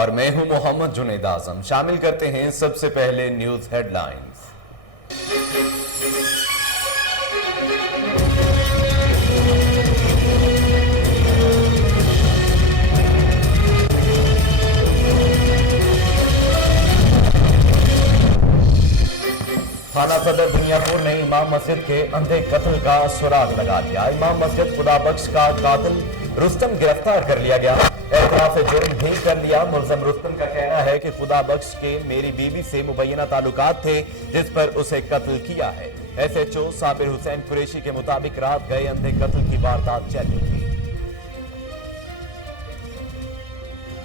اور میں ہوں محمد جنید اعظم۔ شامل کرتے ہیں سب سے پہلے نیوز ہیڈ لائنز۔ تھانہ صدر دنیا پور نے امام مسجد کے اندھے قتل کا سراغ لگا دیا۔ امام مسجد خدا بخش کا قاتل رستم گرفتار کر لیا گیا۔ اعتراف جرم بھی کر لیا۔ ملزم رستم کا کہنا ہے کہ خدا بخش کے میری بیوی سے مبینہ تعلقات تھے جس پر اسے قتل کیا ہے۔ ایس ایچ او صابر حسین قریشی کے مطابق رات گئے اندھے قتل کی واردات چل رہی تھی۔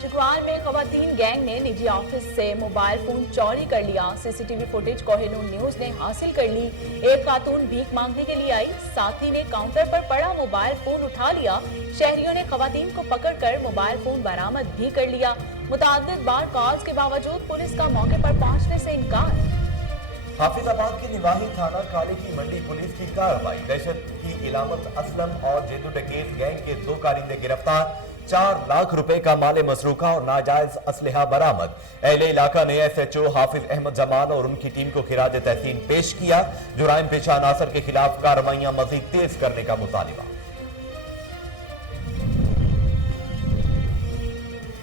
چکوال میں خواتین گینگ نے نجی آفس سے موبائل فون چوری کر لیا۔ سی C T V footage Koh Noor news نے حاصل کر لی۔ ایک خاتون بھیک مانگنے کے لیے آئی، ساتھی نے کاؤنٹر پر پڑا موبائل فون اٹھا لیا۔ شہریوں نے خواتین کو پکڑ کر موبائل فون برآمد بھی کر لیا۔ متعدد بار کالز کے باوجود پولیس کا موقع پر پہنچنے سے انکار۔ حافظ آباد کی نواحی تھانہ کالے کی منڈی پولیس کی کارروائی۔ دہشت کی علامت اسلم اور جیتو ڈکیت گینگ کے 2 کارندے گرفتار۔ 4 لاکھ روپے کا مال مسروقہ اور ناجائز اسلحہ برآمد۔ اہل علاقہ نے ایس ایچ او حافظ احمد جمال اور ان کی ٹیم کو خراج تحسین پیش کیا۔ جرائم پیشہ عناصر کے خلاف کارروائیاں مزید تیز کرنے کا مطالبہ۔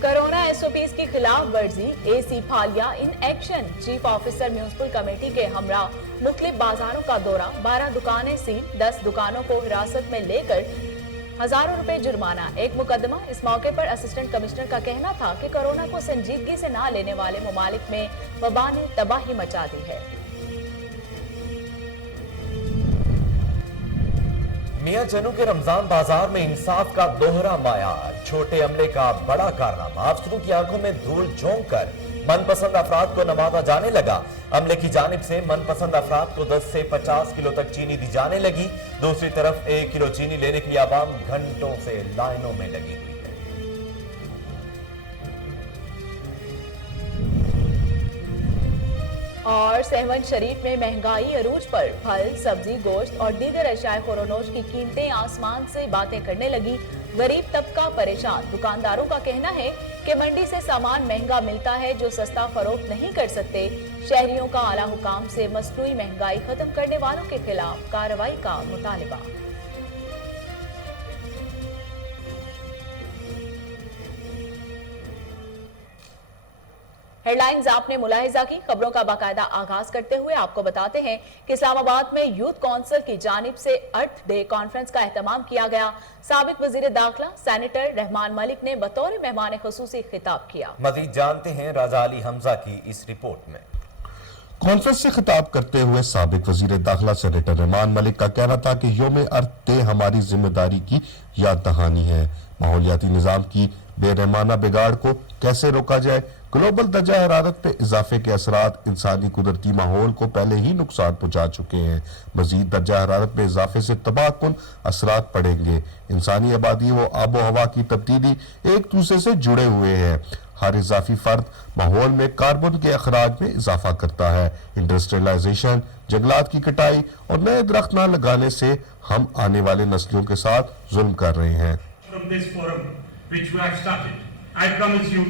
کرونا ایس او پیز کی خلاف ورزی، A C Phalia in action. Chief officer municipal committee کے ہمراہ مختلف بازاروں کا دورہ، 12 دکانیں سیل، 10 دکانوں کو حراست میں لے کر ہزاروں روپے جرمانہ، ایک مقدمہ۔ اس موقع پر اسسٹنٹ کمشنر کا کہنا تھا کہ کرونا کو سنجیدگی سے نہ لینے والے ممالک میں وبا نے تباہی مچا دی ہے۔ میاں چنو کے رمضان بازار میں انصاف کا دوہرا معیار، چھوٹے عملے کا بڑا کارنامہ۔ افسروں کی آنکھوں میں دھول جھونک کر من پسند افراد کو نوازا جانے لگا۔ عملے کی جانب سے من پسند افراد کو 10 سے 50 کلو تک چینی دی جانے لگی۔ دوسری طرف 1 کلو چینی لینے کے لیے عوام گھنٹوں سے لائنوں میں لگی ہوئی ہے۔ اور سہون شریف میں مہنگائی عروج پر، پھل، سبزی، گوشت اور دیگر اشیاء خورونوش کی قیمتیں آسمان سے باتیں کرنے لگی۔ غریب طبقہ پریشان۔ دکانداروں کا کہنا ہے کہ منڈی سے سامان مہنگا ملتا ہے جو سستا فروخت نہیں کر سکتے۔ شہریوں کا اعلیٰ حکام سے مصنوعی مہنگائی ختم کرنے والوں کے خلاف کارروائی کا مطالبہ۔ ہیڈ لائنز آپ نے ملاحظہ کی۔ خبروں کا باقاعدہ آغاز کرتے ہوئے آپ کو بتاتے ہیں کہ اسلام آباد میں یوتھ کونسل کی جانب سے ارتھ ڈے کانفرنس کا اہتمام کیا گیا۔ سابق وزیر داخلہ سینیٹر رحمان ملک نے بطور مہمان خصوصی خطاب کیا۔ مزید جانتے ہیں راجہ علی حمزہ کی اس رپورٹ میں۔ کانفرنس سے خطاب کرتے ہوئے سابق وزیر داخلہ سینیٹر رحمان ملک کا کہنا تھا کہ یوم ارتھ ڈے ہماری ذمہ داری کی یاد دہانی ہے۔ ماحولیاتی نظام کی بے رحمانہ بگاڑ کو کیسے روکا جائے؟ گلوبل درجہ حرارت پہ اضافے کے اثرات انسانی قدرتی ماحول کو پہلے ہی نقصان پہنچا چکے ہیں۔ مزید درجہ حرارت پہ اضافے سے تباہ کن اثرات پڑیں گے۔ انسانی آبادی و آب و ہوا کی تبدیلی ایک دوسرے سے جڑے ہوئے ہیں۔ ہر اضافی فرد ماحول میں کاربن کے اخراج میں اضافہ کرتا ہے۔ انڈسٹریلائزیشن، جنگلات کی کٹائی اور نئے درخت نہ لگانے سے ہم آنے والے نسلوں کے ساتھ ظلم کر رہے ہیں۔ From this forum, which we have started, I promise you,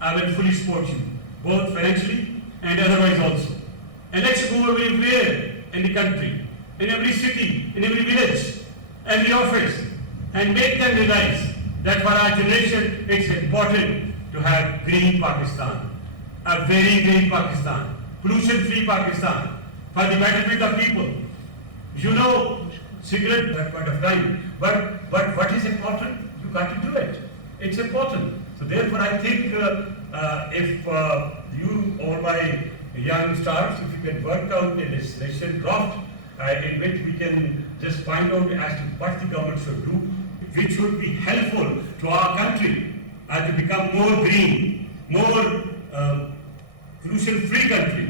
I will fully support you, both financially and otherwise also. And let's go everywhere in the country, in every city, in every village, every office, and make them realize that for our generation, it's important to have green Pakistan, a very green Pakistan, pollution-free Pakistan, for the betterment of people. You know, cigarette at that point of time, but what is important? You got to do it. It's important. So therefore, I think if you, all my young stars, if you can work out a legislation draft in which we can just find out as to what the government should do, which would be helpful to our country to become more green, more pollution-free country.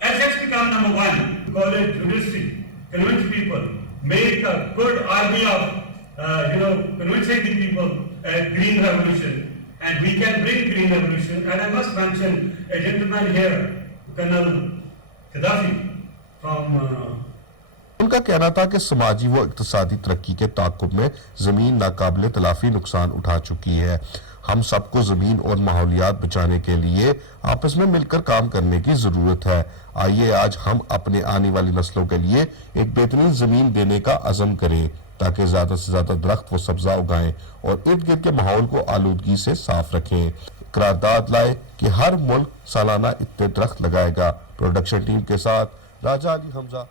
And let's become number one. College, university, convince people, make a good army of, convincing the people green revolution. And we can bring green revolution. And I must mention a gentleman here, Colonel Gaddafi from ان کا کہنا تھا کہ سماجی و اقتصادی ترقی کے تعاقب میں زمین ناقابل تلافی نقصان اٹھا چکی ہے۔ हम सबको ज़मीन और माहौलियात बचाने के लिए आपस में मिलकर काम करने की ज़रूरत है। आइए आज हम अपने आने वाली नस्लों के लिए एक बेहतरीन ज़मीन देने का अज़म करें ताकि ज़्यादा से ज़्यादा दरख्त व सब्ज़ा उगाएं और इर्द गिर्द के माहौल को आलूदगी से साफ रखें। करारदाद लाए कि हर मुल्क सालाना इतने दरख्त लगाएगा। प्रोडक्शन टीम के साथ राजा अली हमजा।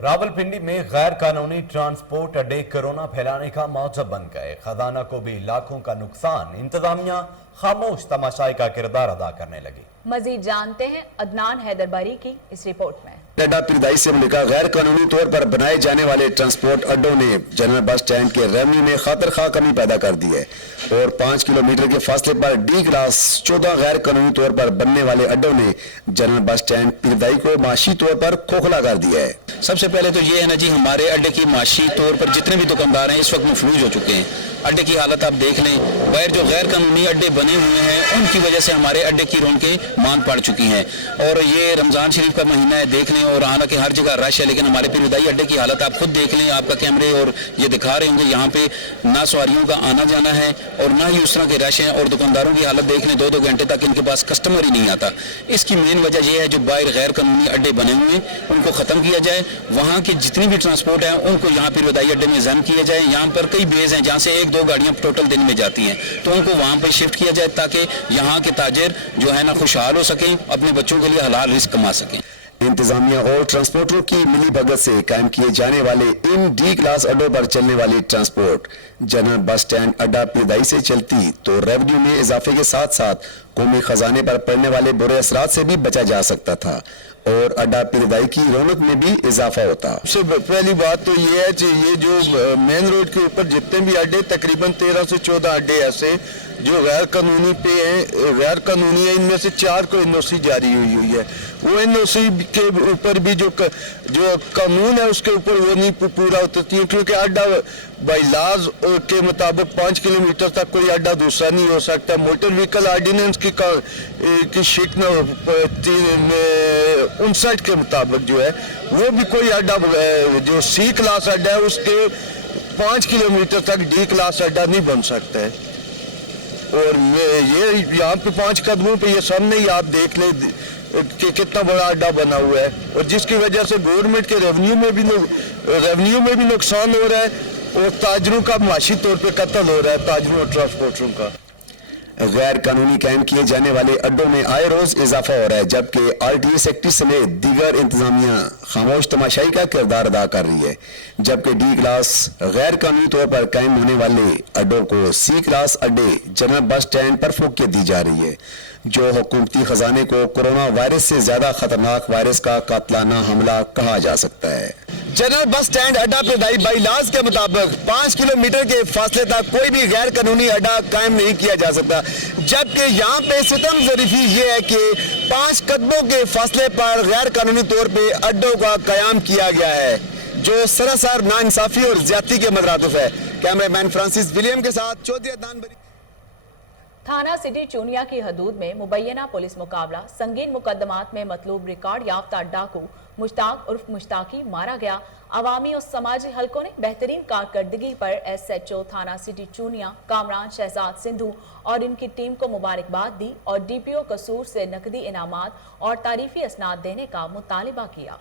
रावलपिंडी में गैर कानूनी ट्रांसपोर्ट अड्डे कोरोना फैलाने का मौजब बन गए। खजाना को भी लाखों का नुकसान। इंतजामिया खामोश तमाशाई का किरदार अदा करने लगी। मजीद जानते हैं अदनान हैदरबारी की इस रिपोर्ट में। अड्डा पीरदाई से मुल्का गैर कानूनी तौर पर बनाए जाने वाले ट्रांसपोर्ट अड्डों ने जनरल बस स्टैंड के रेवन्यू में खातर खा कमी पैदा कर दी है और 5 किलोमीटर के फासले पर डी क्लास 14 गैर कानूनी तौर पर बनने वाले अड्डों ने जनरल बस स्टैंड पीरदाई को माशी तौर पर खोखला कर दिया है। सबसे पहले तो ये है ना जी, हमारे अड्डे की माशी तौर पर जितने भी दुकानदार हैं इस वक्त मफलूज हो चुके हैं। अड्डे की हालत आप देख लें, बाहर जो गैर कानूनी अड्डे बने हुए हैं उनकी वजह से हमारे अड्डे की रौनकें मांद पड़ चुकी हैं। और ये रमज़ान शरीफ का महीना है, देख लें, और हालांकि हर जगह रश है, लेकिन हमारे पीरदाई अड्डे की हालत आप खुद देख लें। आपका कैमरे और ये दिखा रहे होंगे, यहाँ पे ना सवारियों का आना जाना है और ना ही उस तरह के रश हैं। और दुकानदारों की हालत देख लें, 2-2 घंटे तक इनके पास कस्टमर ही नहीं आता। इसकी मेन वजह यह है जो बाहर गैर कानूनी अड्डे बने हुए हैं उनको ख़त्म किया जाए। वहाँ की जितनी भी ट्रांसपोर्ट है उनको यहाँ पीरदाई अड्डे में जम किया जाए। यहाँ पर कई बेस हैं जहाँ से 1-2 गाड़ियाँ टोटल दिन में जाती हैं, तो उनको वहाँ पर शिफ्ट किया जाए ताकि यहाँ के ताजिर जो है ना खुशहाल हो सकें, अपने बच्चों के लिए हलाल रिस्क कमा सकें। इंतजामिया और ट्रांसपोर्टरों की मिली भगत से कायम किए जाने वाले इन डी क्लास अड्डों पर चलने वाली ट्रांसपोर्ट जनरल बस स्टैंड अड्डा पीरदाई से चलती तो रेवेन्यू में इजाफे के साथ साथ कौमी खजाने पर पड़ने वाले बुरे असरात से भी बचा जा सकता था और अड्डा पीरदाई की रौनक में भी इजाफा होता। सबसे पहली बात तो ये है कि ये जो मेन रोड के ऊपर जितने भी अड्डे, तकरीबन 13 से 14 अड्डे ऐसे जो गैर कानूनी पे हैं, गैर कानूनी है, इनमें से 4 को एनओसी जारी हुई है। वो एनओसी के ऊपर भी जो कानून है उसके ऊपर वो नहीं पूरा उतरती है, क्योंकि अड्डा बाई लॉज के मुताबिक 5 किलोमीटर तक कोई अड्डा दूसरा नहीं हो सकता। मोटर व्हीकल ऑर्डिनेंस की शिक 59 के मुताबिक जो है वो भी कोई अड्डा जो सी क्लास अड्डा है उसके 5 किलोमीटर तक डी क्लास अड्डा नहीं बन सकता है। और ये यहाँ पे 5 कदमों पे ये सामने ही आप देख ले कि कितना बड़ा अड्डा बना हुआ है और जिसकी वजह से गवर्नमेंट के रेवेन्यू में भी नुकसान हो रहा है और ताजरों का माशी तौर पे कत्ल हो रहा है, ताजरों और ट्रांसपोर्टरों का। गैर कानूनी कायम किए जाने वाले अड्डों में आए रोज इजाफा हो रहा है, जबकि आरटीए सेक्रेटरी समेत दीगर इंतजामिया खामोश तमाशाई का किरदार अदा कर रही है। जबकि डी क्लास गैर कानूनी तौर पर कायम होने वाले अड्डों को सी क्लास अड्डे जनरल बस स्टैंड पर फौकियत दी जा रही है, जो हुकूमती खजाने को कोरोना वायरस से ज्यादा खतरनाक वायरस का कातलाना हमला कहा जा सकता है। जनरल बस स्टैंड अड्डा पीरदाई बाई लॉज के मुताबिक 5 किलोमीटर के फासले तक कोई भी गैर कानूनी अड्डा कायम नहीं किया जा सकता, जबकि यहाँ पे सितम ज़रीफी ये है कि 5 कदमों के फासले पर गैर कानूनी तौर पे अड्डों का कयाम किया गया है, जो सरासर नाइंसाफी और ज्यादती के मदरातुफ है। कैमरामैन फ्रांसिस विलियम के साथ चौधरी अदनान बरी। थाना सिटी चूनिया की हदूद में मुबैना पुलिस मुकाबला संगीन मुकदमात में मतलूब रिकॉर्ड याफ्ता डाकू मुश्ताक उर्फ मुश्ताकी मारा गया। अवामी और समाजी हलकों ने बेहतरीन कारकर्दगी पर SHO थाना सिटी चूनिया कामरान शहजाद सिंधु और इनकी टीम को मुबारकबाद दी और DPO कसूर से नकदी इनामात और तारीफी असनाद देने का मुतालिबा किया।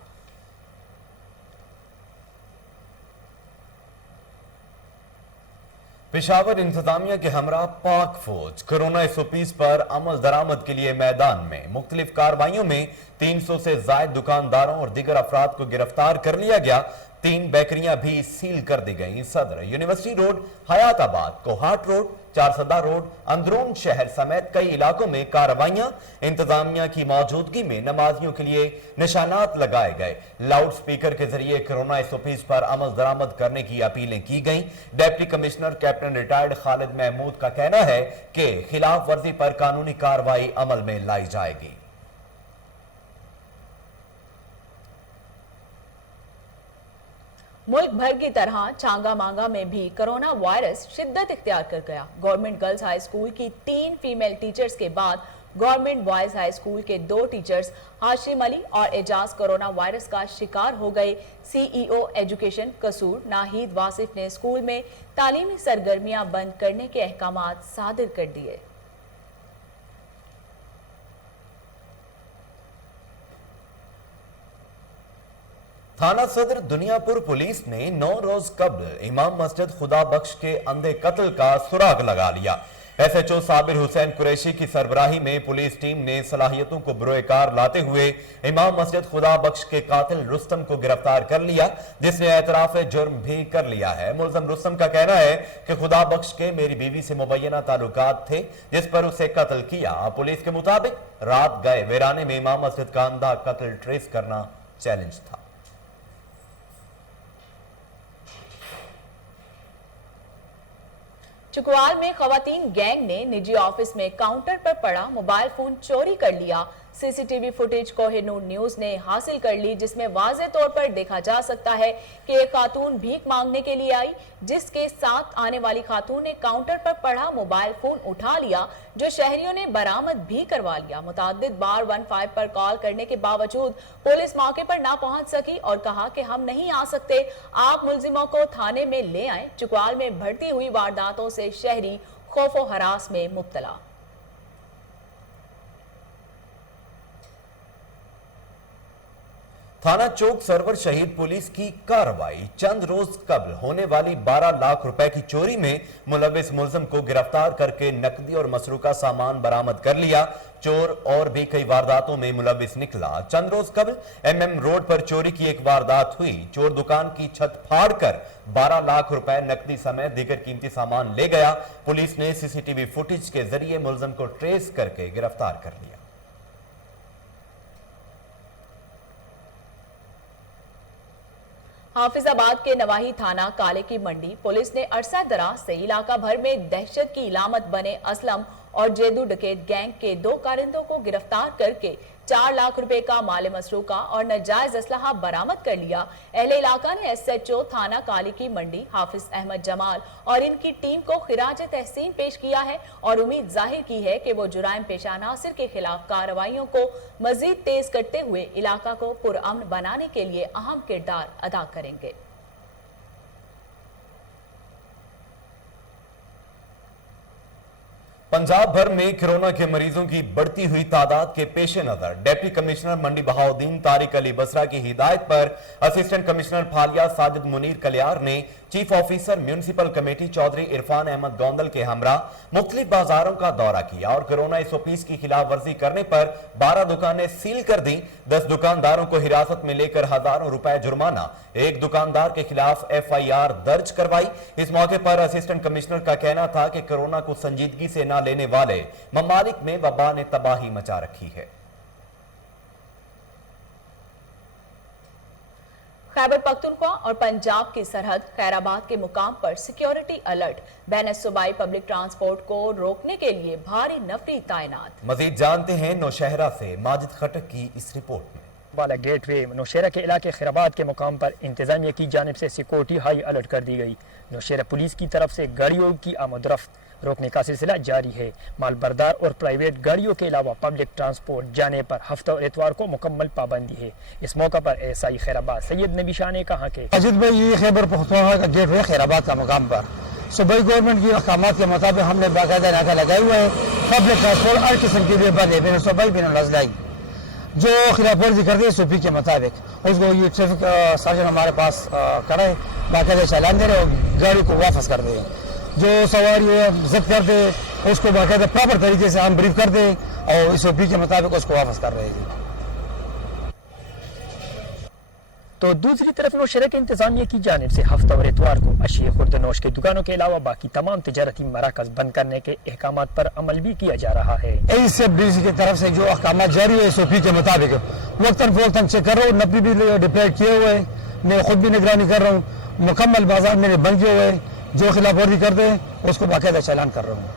पेशावर इंतजामिया के हमरा पाक फौज कोरोना SOPs पर अमल दरामद के लिए मैदान में मुख्तलिफ कार्रवाइयों में 300 से ज्यादा दुकानदारों और दीगर अफराद को गिरफ्तार कर लिया गया। 3 बेकरियां भी सील कर दी गई। Saddar university road, Hayatabad, Kohat road, Charsadda road, अंदरून शहर समेत कई इलाकों में कार्रवाइयां। इंतजामिया की मौजूदगी में नमाजियों के लिए निशानात लगाए गए। लाउड स्पीकर के जरिए कोरोना SOPs पर अमल दरामद करने की अपीलें की गईं। Deputy commissioner captain retired Khalid Mahmood का कहना है कि खिलाफ वर्जी पर कानूनी कार्रवाई अमल में लाई जाएगी। मुल्क भर की तरह चांगा मांगा में भी कोरोना वायरस शिद्दत इख्तियार कर गया। गवर्नमेंट गर्ल्स हाई स्कूल की 3 फीमेल टीचर्स के बाद गवर्नमेंट बॉयज हाई स्कूल के 2 टीचर्स हाशिम अली और एजाज कोरोना वायरस का शिकार हो गए। सीईओ एजुकेशन कसूर नाहिद वासिफ ने स्कूल में तालीमी सरगर्मियां बंद करने के अहकामात सादिर कर दिए। थाना सदर दुनियापुर पुलिस ने 9 रोज कब्ल इमाम मस्जिद खुदा बख्श के अंधे कत्ल का सुराग लगा लिया। एसएचओ साबिर हुसैन कुरैशी की सरबराही में पुलिस टीम ने सलाहियतों को बुरोकार लाते हुए इमाम मस्जिद खुदा बख्श के कातिल रुस्तम को गिरफ्तार कर लिया, जिसने एतराफ जुर्म भी कर लिया है। मुलजम रुस्तम का कहना है कि खुदा बख्श के मेरी बीवी से मुबैना ताल्लुकात थे, जिस पर उसे कत्ल किया। पुलिस के मुताबिक रात गए वीराने में इमाम मस्जिद का अंधा कत्ल ट्रेस करना चैलेंज था। चुकवाल में खवातीन गैंग ने निजी ऑफिस में काउंटर पर पड़ा मोबाइल फोन चोरी कर लिया। सीसीटीवी फुटेज कोहिनूर न्यूज ने हासिल कर ली, जिसमें वाज़े तौर पर देखा जा सकता है कि एक खातून भीख मांगने के लिए आई, जिसके साथ आने वाली खातून ने काउंटर पर पड़ा मोबाइल फोन उठा लिया, जो शहरियों ने बरामद भी करवा लिया। मुतअद्दिद बार 15 पर कॉल करने के बावजूद पुलिस मौके पर ना पहुंच सकी और कहा कि हम नहीं आ सकते, आप मुलजिमों को थाने में ले आए। चुकवाल में बढ़ती हुई वारदातों से शहरी खौफो हरास में मुब्तला। थाना चौक सरवर शहीद पुलिस की कार्रवाई। चंद रोज कबल होने वाली 12 लाख रुपए की चोरी में मुलविस मुलजिम को गिरफ्तार करके नकदी और मसरूका सामान बरामद कर लिया। चोर और भी कई वारदातों में मुलविस निकला। चंद रोज कबल MM रोड पर चोरी की एक वारदात हुई। चोर दुकान की छत फाड़कर 12 लाख रुपए नकदी समेत दीगर कीमती सामान ले गया। पुलिस ने सीसीटीवी फुटेज के जरिए मुलजिम को ट्रेस करके गिरफ्तार कर लिया। हाफिजाबाद के नवाही थाना काले की मंडी पुलिस ने अरसा दराज से इलाका भर में दहशत की इलामत बने असलम और जेदू डकैत गैंग के 2 कारिंदों को गिरफ्तार करके 4 लाख रुपए का माल मसरूका और नाजायज असलहा बरामद कर लिया। अहले इलाका ने एसएचओ थाना काली की मंडी हाफिज अहमद जमाल और इनकी टीम को खिराज तहसीन पेश किया है और उम्मीद जाहिर की है कि वो जुराइम पेशा अनासिर के खिलाफ कार्रवाइयों को मजीद तेज करते हुए इलाका को पुरअमन बनाने के लिए अहम किरदार अदा करेंगे। पंजाब भर में कोरोना के मरीजों की बढ़ती हुई तादाद के पेश नजर डिप्टी कमिश्नर मंडी बहाउद्दीन तारिक अली बसरा की हिदायत पर असिस्टेंट कमिश्नर फालिया साजिद मुनीर कलियार ने chief officer municipal committee Chaudhry Irfan Ahmed Gondal के हमरा मुख्तलिफ बाजारों का दौरा किया और कोरोना SOPs की खिलाफ वर्जी करने पर 12 दुकानें सील कर दी। 10 दुकानदारों को हिरासत में लेकर हजारों रुपए जुर्माना, एक दुकानदार के खिलाफ FIR दर्ज करवाई। इस मौके पर असिस्टेंट कमिश्नर का कहना था कि कोरोना को संजीदगी से न लेने वाले ममालिक में वबा ने तबाही मचा रखी है। खैबर पख्तूनख्वा और पंजाब की सरहद खैराबाद के मुकाम पर सिक्योरिटी अलर्ट। बैन सूबाई पब्लिक ट्रांसपोर्ट को रोकने के लिए भारी नफरी तैनात। मजीद जानते हैं नौशहरा से माजिद खटक की इस रिपोर्ट में। वाला गेटवे नौशहरा के इलाके खैराबाद के मुकाम पर इंतजामिया की जानिब से सिक्योरिटी हाई अलर्ट कर दी गई। नौशहरा पुलिस की तरफ से गाड़ियों की आमदरफ्त रोकने का सिलसिला जारी है। माल बरदार और प्राइवेट गाड़ियों के अलावा पब्लिक ट्रांसपोर्ट जाने पर हफ्ता और इतवार को मुकम्मल पाबंदी है। इस मौका पर एसआई खैराबाद सैयद नबी शाह ने कहा कि अजीत भाई ये खैबर पख्तूनख्वा का गेट है खैराबाद का मुकाम पर सूबाई गवर्नमेंट की अहकामात के मुताबिक हमने बाकायदा नाका लगाए हुए हैं। पब्लिक ट्रांसपोर्ट हर किस्म के लिए बंद है बिन सूबाई बिन लजलाई। जो खिलाफ वर्जी करते हैं SOP के मुताबिक उसको ये ट्रैफिक सर्जन हमारे पास खड़ा है, बाकायदा चालान दे रहे और गाड़ी को वापस कर दे। जो सवारी जब्त कर दे उसको बाकायदा प्रॉपर तरीके से हम ब्रीफ कर दें और SOP के मुताबिक उसको वापस कर रहे हैं। तो दूसरी तरफ नौशहरा के इंतजामिया की जानिब से हफ्ता और इतवार को अशिया खुर्दनोश की दुकानों के अलावा बाकी तमाम तिजारती मराकज बंद करने के अहकामात पर अमल भी किया जा रहा है। ACFDC की तरफ से जो अहकामात जारी है SOP के मुताबिक वक्तन फवक्तन चेक कर रहा हूँ। नफरी भी डिप्लॉय किए हुए, मैं खुद भी निगरानी कर रहा हूँ। मुकम्मल बाजार मैंने बंद किए हुए, जो खिलाफ वर्जी कर दे उसको बाकायदा चालान कर रहा हूँ।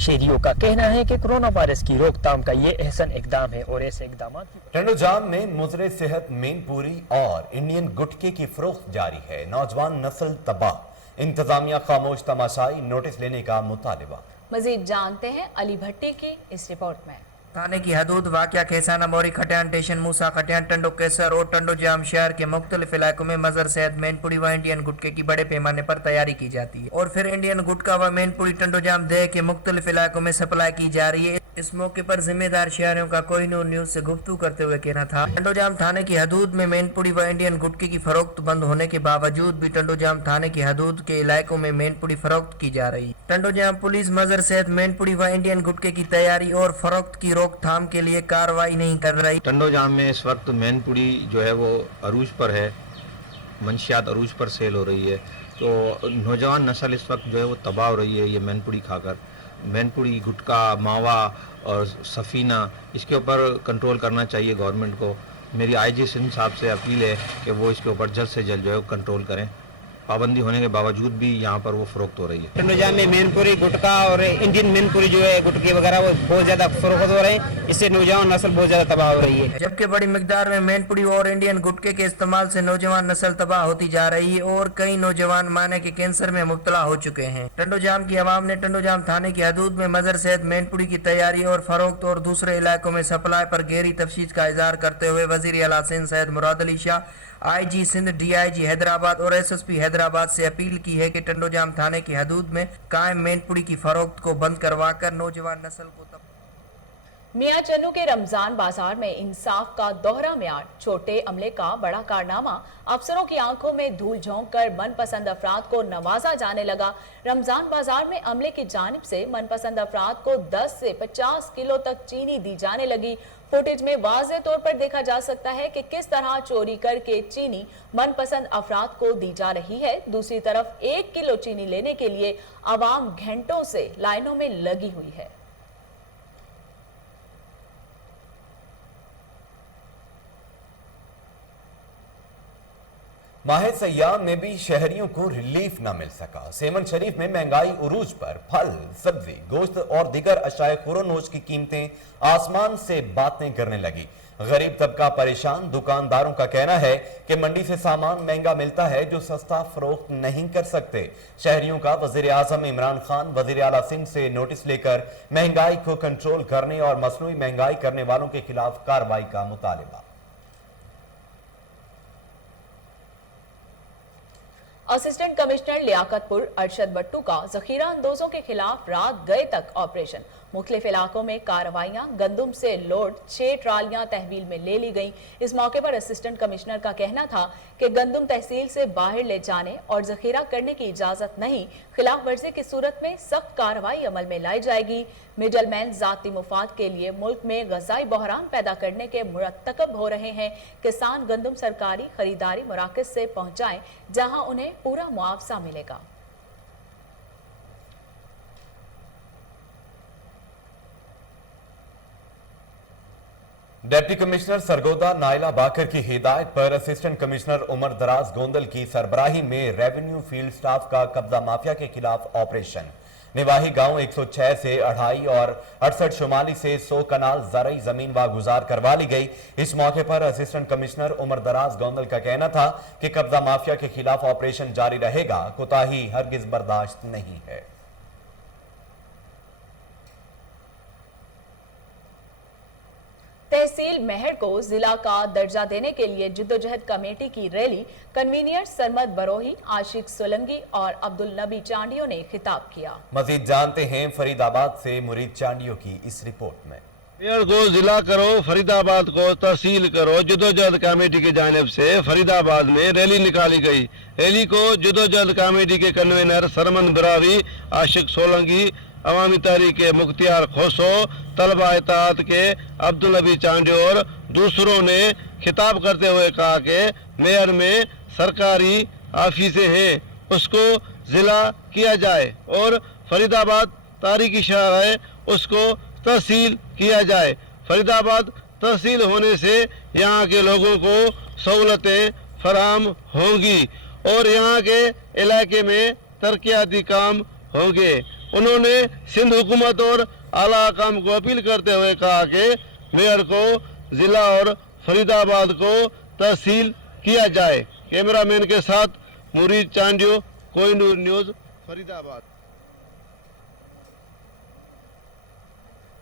शहरियों का कहना है कि कोरोना वायरस की रोकथाम का ये अहसन इकदाम है और ऐसे इकदाम टंडोजाम में मुजरे सेहत मेनपुरी और इंडियन गुटके की फरोख्त जारी है। नौजवान नस्ल तबाह, इंतजामिया खामोश तमाशाई, नोटिस लेने का मुतालिबा। मजीद जानते हैं अली भट्टी की इस रिपोर्ट में। थाने की हदूद वाक़या खेसाना मोरी खटियान स्टेशन मूसा खटियान टंडो केसर और टंडो जाम शहर के मुख्तलिफ इलाकों में मजर सेहत मैनपुरी व इंडियन गुटके की बड़े पैमाने पर तैयारी की जाती है और फिर इंडियन गुटका व मैनपुरी टंडो जाम देह के मुख्तलिफ इलाकों में सप्लाई की जा रही है। इस मौके पर जिम्मेदार शहरियों का कोहिनूर न्यूज से गुफ्तगू करते हुए कहना था, टंडो जाम थाने की हदूद में मैनपुरी व इंडियन गुटके की फरोख्त बंद होने के बावजूद भी टंडो जाम थाने की हदूद के इलाकों में मैनपुरी फरोख्त की जा रही है। टंडो जाम पुलिस मजर सेहत मैनपुरी व इंडियन गुटके की तैयारी और फरोख्त की रोकथाम के लिए कार्रवाई नहीं कर रही। टंडो जाम में इस वक्त मैनपुरी जो है वो अरूज पर है, मंशियात अरूज पर सेल हो रही है, तो नौजवान नस्ल इस वक्त जो है वो तबाह हो रही है ये मैनपुरी खाकर। मैनपुरी, गुटका, मावा और सफ़ीना, इसके ऊपर कंट्रोल करना चाहिए गवर्नमेंट को। मेरी आईजी सिंध साहब से अपील है कि वो इसके ऊपर जल्द से जल्द जो है कंट्रोल करें। पाबंदी होने के बावजूद भी यहाँ पर वो फरोख्त हो रही है। टंडो जाम में मैनपुरी, गुटका और इंडियन मैनपुरी जो है गुटके वगैरह वो बहुत ज़्यादा फरोख्त हो रहे हैं, इससे नौजवान नस्ल बहुत ज़्यादा तबाह हो रही है। जबकि बड़ी मिकदार में मैनपुरी और इंडियन गुटके के इस्तेमाल से नौजवान नस्ल तबाह होती जा रही है और कई नौजवान माने के कैंसर में मुब्तला हो चुके हैं। टंडो जाम की आवाम ने टंडो जाम थाने की हदूद में मजर सेहत मैनपुरी की तैयारी और फरोख्त और दूसरे इलाकों में सप्लाई पर गहरी तफसीश का इजहार करते हुए वजीर आला सिंध सैयद मुराद अली शाह, आईजी सिंध, डीआईजी हैदराबाद और एसएसपी हैदराबाद से अपील की है कि टंडो जाम थाने की हदूद में कायम मैनपुरी की फरोख्त को बंद करवाकर नौजवान नस्ल को मियां चन्नू के रमजान बाजार में इंसाफ का दोहरा म्यार, छोटे अमले का बड़ा कारनामा, अफसरों की आंखों में धूल झोंक कर मनपसंद अफराद को नवाजा जाने लगा। रमजान बाजार में अमले की जानिब से मनपसंद अफराद को 10 से 50 किलो तक चीनी दी जाने लगी। फुटेज में वाज़े तौर पर देखा जा सकता है कि किस तरह चोरी करके चीनी मनपसंद अफराद को दी जा रही है। दूसरी तरफ 1 किलो चीनी लेने के लिए आवाम घंटों से लाइनों में लगी हुई है। माह सयाम में भी शहरियों को रिलीफ न मिल सका। सेमन शरीफ में महंगाई उरूज पर, फल, सब्जी, गोश्त और दीगर अशाए खुरोनोश की कीमतें आसमान से बातें करने लगी। गरीब तबका परेशान। दुकानदारों का कहना है कि मंडी से सामान महंगा मिलता है जो सस्ता फरोख्त नहीं कर सकते। शहरियों का वजीर आजम इमरान खान, वजीर आला सिंध से नोटिस लेकर महंगाई को कंट्रोल करने और मसनूई महंगाई करने वालों के खिलाफ कार्रवाई का मुतालबा। असिस्टेंट कमिश्नर लियाकतपुर अरशद बट्टू का जखीरा अंदोजों के खिलाफ रात गए तक ऑपरेशन। मुख्तलिफ इलाकों में कार्रवाइयां। गंदुम से लोड 6 ट्रालियां तहवील में ले ली गईं। इस मौके पर असिस्टेंट कमिश्नर का कहना था कि गंदुम तहसील से बाहर ले जाने और जखीरा करने की इजाजत नहीं। खिलाफ वर्जी की सूरत में सख्त कार्रवाई अमल में लाई जाएगी। मिडलमैन जाती मुफाद के लिए मुल्क में गजाई बहरान पैदा करने के मुरतकब हो रहे हैं। किसान गंदुम सरकारी खरीदारी मराकज से पहुंचाएं जहां उन्हें पूरा मुआवजा मिलेगा। डिप्टी कमिश्नर सरगोदा नाइला बाकर की हिदायत पर असिस्टेंट कमिश्नर उमर दराज गोंदल की सरबराही में रेवेन्यू फील्ड स्टाफ का कब्जा माफिया के खिलाफ ऑपरेशन। निवाही गांव 106 से 2.5 और 68 शुमाली से 100 कनाल ज़रई जमीन वागुजार करवा ली गई। इस मौके पर असिस्टेंट कमिश्नर उमर दराज गोंदल का कहना था कि कब्जा माफिया के खिलाफ ऑपरेशन जारी रहेगा। कोताही हरगिज बर्दाश्त नहीं है। तहसील मेहर को जिला का दर्जा देने के लिए जिद्दोजहद कमेटी की रैली। कन्वीनियर सरमद बरोही, आशिक सोलंगी और अब्दुल नबी चांडियो ने खिताब किया। मजीद जानते हैं फरीदाबाद से मुरीद चांडियो की इस रिपोर्ट में। मेयर को जिला करो, फरीदाबाद को तहसील करो। जिद्दोजहद कमेटी की जानिब से फरीदाबाद में रैली निकाली गई। रैली को जिद्दोजहद कमेटी के कन्वीनर सरमद बरावी, आशिक सोलंगी, अवामी तहरीक के मुख्तियार खोसो, तलबा इत्तेहाद के अब्दुल नबी चांडियो और दूसरों ने खिताब करते हुए कहा कि मेयर में सरकारी ऑफिसें हैं, उसको जिला किया जाए और फरीदाबाद तारीखी शहर है, उसको तहसील किया जाए। फरीदाबाद तहसील होने से यहाँ के लोगों को सहूलतें फराहम होंगी और यहाँ के इलाके में तरक्याती काम होंगे। उन्होंने सिंध हुकूमत और आला हकाम को अपील करते हुए कहा कि मेयर को जिला और फरीदाबाद को तहसील किया जाए। कैमरामैन के साथ मुरीद चांडियो, कोहिनूर न्यूज, फरीदाबाद।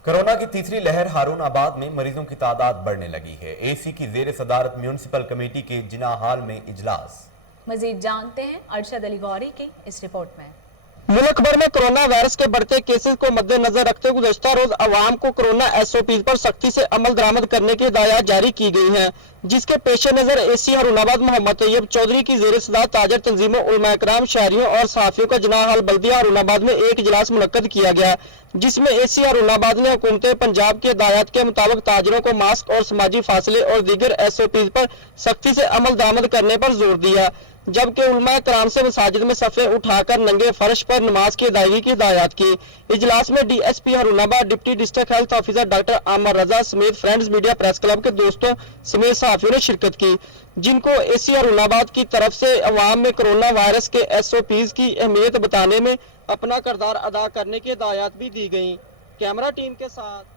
कोरोना की तीसरी लहर हारून आबाद में मरीजों की तादाद बढ़ने लगी है। एसी की जेर सदारत म्यूनिसिपल कमेटी के जिना हाल में इजलास। मजीद जानते हैं अरशद अली गौरी की इस रिपोर्ट में। मुल्क भर में कोरोना वायरस के बढ़ते केसेस को मद्देनजर रखते हुए गुज़श्ता रोज अवाम को कोरोना SOPs पर सख्ती से अमल दरामद करने की हिदायत जारी की गई हैं, जिसके पेश नजर AC हारूनाबाद मोहम्मद तैयब चौधरी की जेर सदारत ताजर तंजीमों, उलमा इकराम, शहरियों और सहाफियों का जिना हाल बल्दिया हारूनाबाद में एक इजलास मुनक्कद किया गया, जिसमें AC हारूनाबाद ने हुकूमत पंजाब की हिदायत के मुताबिक ताजरों को मास्क और समाजी फासले और दीगर SOPs पर सख्ती से अमल दरामद करने पर जोर दिया, जबकि उलमा कराम से मसाजिद में सफ़े उठाकर नंगे फर्श पर नमाज की अदायगी की हिदायत की। इजलास में DSP Harunabad, deputy district health officer doctor आमर रजा समेत फ्रेंड्स मीडिया प्रेस क्लब के दोस्तों समेत सहाफियों ने शिरकत की, जिनको AC हारूनाबाद की तरफ से अवाम में कोरोना वायरस के SOPs की अहमियत बताने में अपना किरदार अदा करने की हिदायत भी दी गई। कैमरा टीम के साथ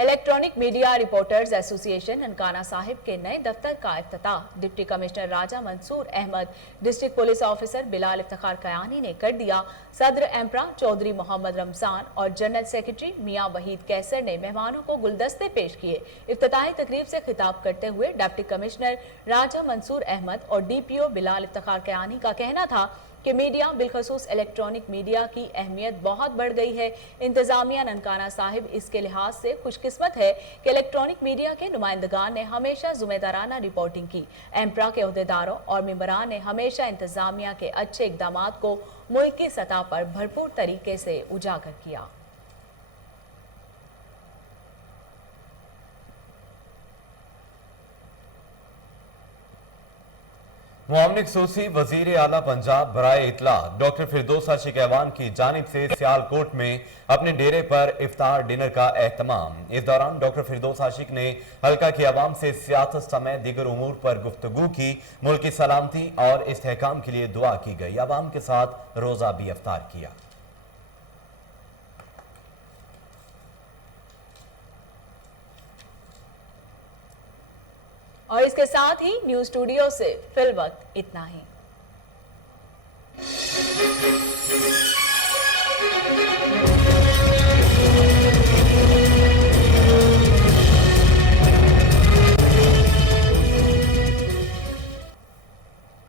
electronic media reporters association Nankana Sahib के नए दफ्तर का इफ्तिताह deputy commissioner Raja Mansoor Ahmad, district police officer Bilal Iftikhar Kayani ने कर दिया। सदर एम्परा चौधरी मोहम्मद रमजान और जनरल सेक्रेटरी मियां वहीद कैसर ने मेहमानों को गुलदस्ते पेश किए। इफ्तिताही तकरीब से खिताब करते हुए डिप्टी कमिश्नर राजा मंसूर अहमद और DPO बिलाल इफ्तिखार कयानी का कहना था कि मीडिया बिलखसूस इलेक्ट्रॉनिक मीडिया की अहमियत बहुत बढ़ गई है। इंतजामिया ननकाना साहिब इसके लिहाज से खुशकिस्मत है कि इलेक्ट्रॉनिक मीडिया के नुमाइंदगान ने हमेशा जुम्मेदाराना रिपोर्टिंग की। एम्परा के अहदेदारों और मेंबरान ने हमेशा इंतजामिया के अच्छे इकदामात को मुल्क की सतह पर भरपूर तरीके से उजागर किया। मुआवनिक सूसी वजीर आला पंजाब बराए इतला डॉक्टर फिरदौस आशिक ऐवान की जानिब से सियालकोट में अपने डेरे पर इफ्तार डिनर का एहतमाम। इस दौरान डॉक्टर फिरदौस आशिक ने हल्का की आवाम से सियासत समेत दीगर उमूर पर गुफ्तगू की। मुल्क की सलामती और इस्तेहकाम के लिए दुआ की गई। आवाम के साथ रोजा भी इफ्तार किया। और इसके साथ ही न्यूज स्टूडियो से फिल वक्त इतना ही।